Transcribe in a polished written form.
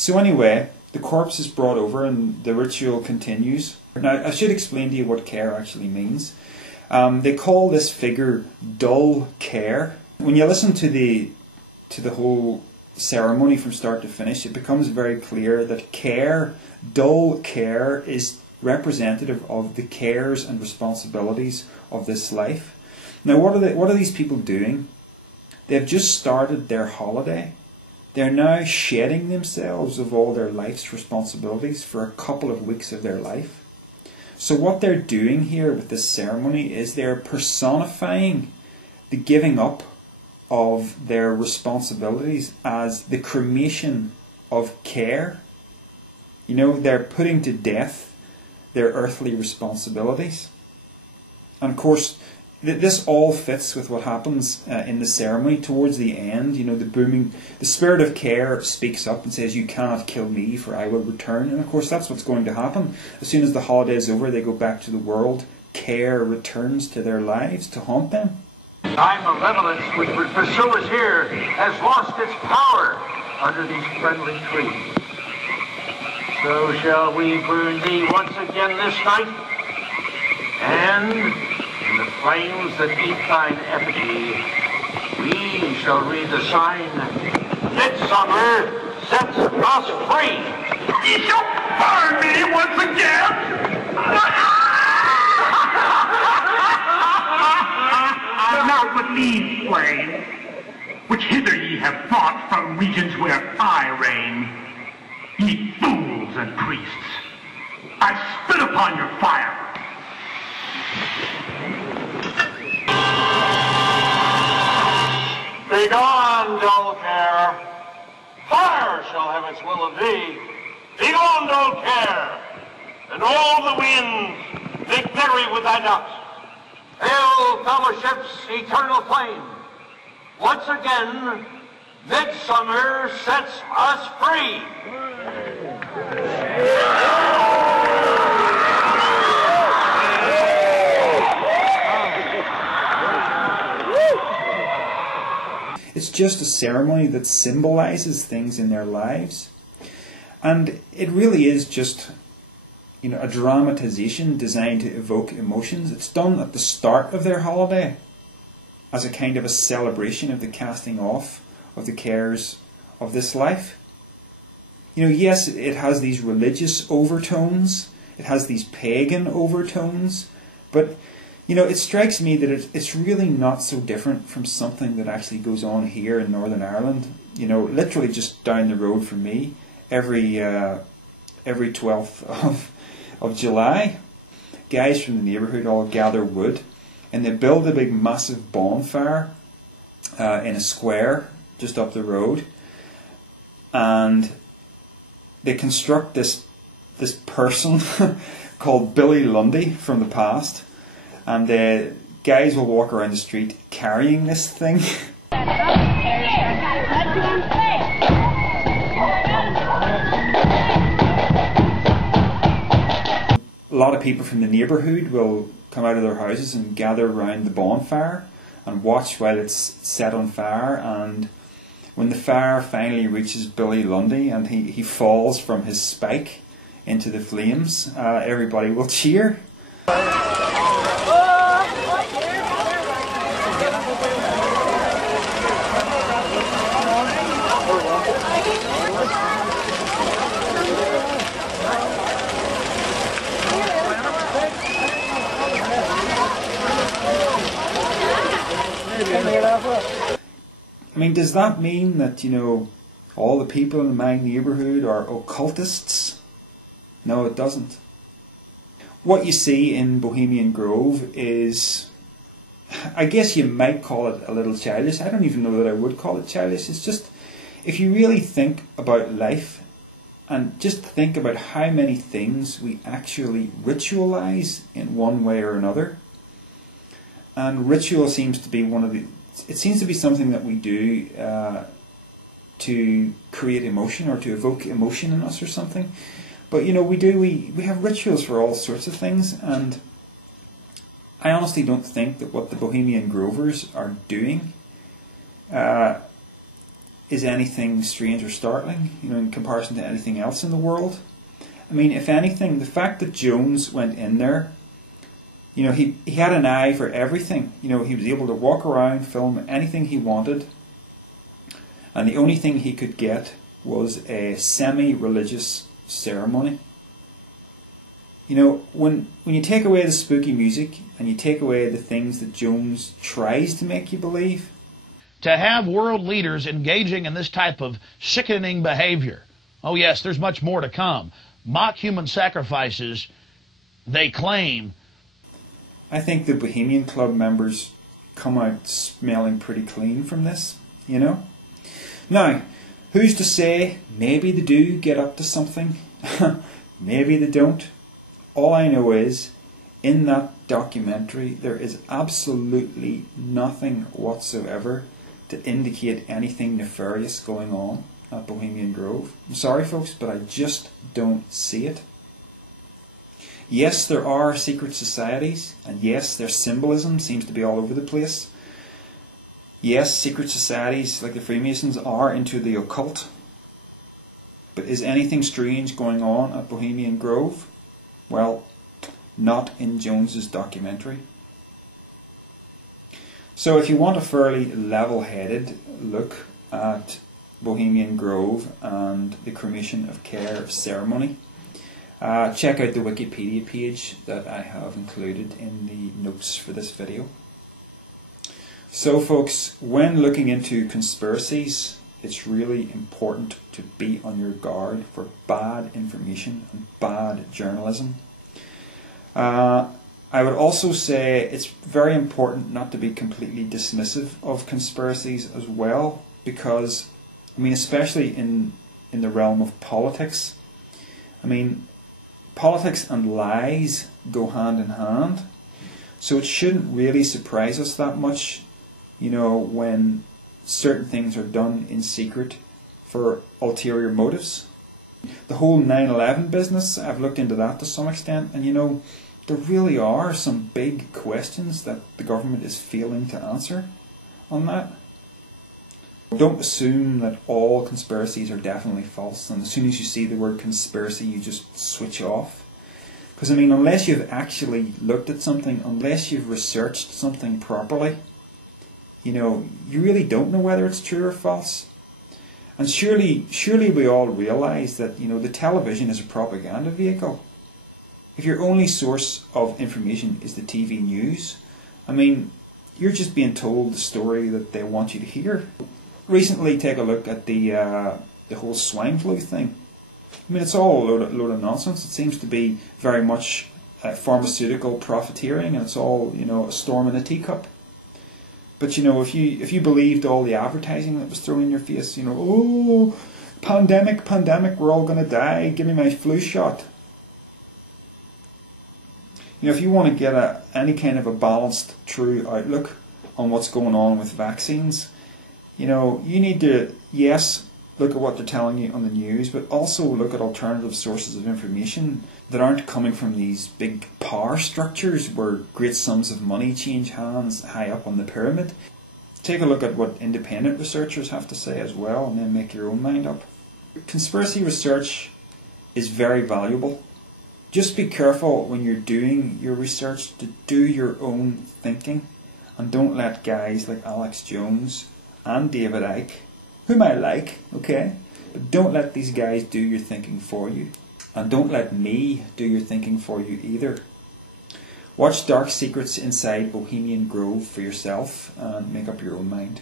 So anyway, the corpse is brought over and the ritual continues. Now, I should explain to you what care actually means. They call this figure dull care. When you listen to the whole ceremony from start to finish, it becomes very clear that care, dull care, is representative of the cares and responsibilities of this life. Now, what are these people doing? They've just started their holiday. They're now shedding themselves of all their life's responsibilities for a couple of weeks of their life. So what they're doing here with this ceremony is they're personifying the giving up of their responsibilities as the cremation of care. You know, they're putting to death their earthly responsibilities. And of course, this all fits with what happens in the ceremony towards the end. You know, the spirit of care speaks up and says, "You cannot kill me, for I will return." And of course, that's what's going to happen. As soon as the holiday is over, they go back to the world. Care returns to their lives to haunt them. Time of revelance which would pursue us here has lost its power under these friendly trees. So shall we burn thee once again this night, and in the flames that eat thine effigy, we shall read the sign, "Midsummer sets us free." You shall burn me once again! Now but leave flame, which hither ye have brought from regions where I reign. Ye fools and priests, I spit upon your fire. Begone, dull care. Fire shall have its will of thee. Begone, dull care, and all the winds make merry with thy dust. Hail, fellowship's eternal flame. Once again, midsummer sets us free. It's just a ceremony that symbolizes things in their lives. And it really is just, you know, a dramatization designed to evoke emotions. It's done at the start of their holiday as a kind of a celebration of the casting off of the cares of this life. You know, yes, it has these religious overtones, it has these pagan overtones, but, you know, it strikes me that it's really not so different from something that actually goes on here in Northern Ireland. You know, literally just down the road from me, every 12th of July, guys from the neighbourhood all gather wood and they build a big massive bonfire in a square just up the road, and they construct this person called Billy Lundy from the past, and the guys will walk around the street carrying this thing. A lot of people from the neighbourhood will come out of their houses and gather around the bonfire and watch while it's set on fire, and when the fire finally reaches Billy Lundy and he falls from his spike into the flames, everybody will cheer. I mean, does that mean that, you know, all the people in my neighbourhood are occultists? No, it doesn't. What you see in Bohemian Grove is, I guess you might call it a little childish. I don't even know that I would call it childish. It's just, if you really think about life and just think about how many things we actually ritualize in one way or another. And ritual seems to be it seems to be something that we do to create emotion or to evoke emotion in us or something. But you know, we have rituals for all sorts of things, and I honestly don't think that what the Bohemian Grovers are doing is anything strange or startling, in comparison to anything else in the world. I mean, if anything, the fact that Jones went in there, he had an eye for everything. He was able to walk around, film anything he wanted, and the only thing he could get was a semi-religious ceremony. When you take away the spooky music and you take away the things that Jones tries to make you believe, to have world leaders engaging in this type of sickening behavior, oh yes, there's much more to come. Mock human sacrifices, they claim. I think the Bohemian Club members come out smelling pretty clean from this, Now, who's to say maybe they do get up to something? Maybe they don't. All I know is, in that documentary, there is absolutely nothing whatsoever to indicate anything nefarious going on at Bohemian Grove. I'm sorry folks, but I just don't see it. Yes, there are secret societies, and yes, their symbolism seems to be all over the place. Yes, secret societies like the Freemasons are into the occult. But is anything strange going on at Bohemian Grove? Well, not in Jones's documentary. So if you want a fairly level-headed look at Bohemian Grove and the Cremation of Care ceremony, check out the Wikipedia page that I have included in the notes for this video. So folks, when looking into conspiracies, it's really important to be on your guard for bad information and bad journalism. I would also say it's very important not to be completely dismissive of conspiracies as well, because, especially in the realm of politics, politics and lies go hand in hand, so it shouldn't really surprise us that much, when certain things are done in secret for ulterior motives. The whole 9/11 business, I've looked into that to some extent, and there really are some big questions that the government is failing to answer on that. Don't assume that all conspiracies are definitely false, and as soon as you see the word conspiracy you just switch off. Because unless you've actually looked at something, unless you've researched something properly, you really don't know whether it's true or false. And surely we all realise that the television is a propaganda vehicle. If your only source of information is the TV news, you're just being told the story that they want you to hear. Recently, take a look at the whole swine flu thing. It's all a load of nonsense. It seems to be very much pharmaceutical profiteering, and it's all a storm in a teacup. But if you believed all the advertising that was thrown in your face, oh, pandemic, we're all going to die, give me my flu shot. If you want to get any kind of a balanced, true outlook on what's going on with vaccines, you need to, yes, look at what they're telling you on the news, but also look at alternative sources of information that aren't coming from these big power structures where great sums of money change hands high up on the pyramid. Take a look at what independent researchers have to say as well, and then make your own mind up. Conspiracy research is very valuable. Just be careful when you're doing your research to do your own thinking, and don't let guys like Alex Jones and David Icke, whom I like, okay, but don't let these guys do your thinking for you, and don't let me do your thinking for you either. Watch Dark Secrets Inside Bohemian Grove for yourself and make up your own mind.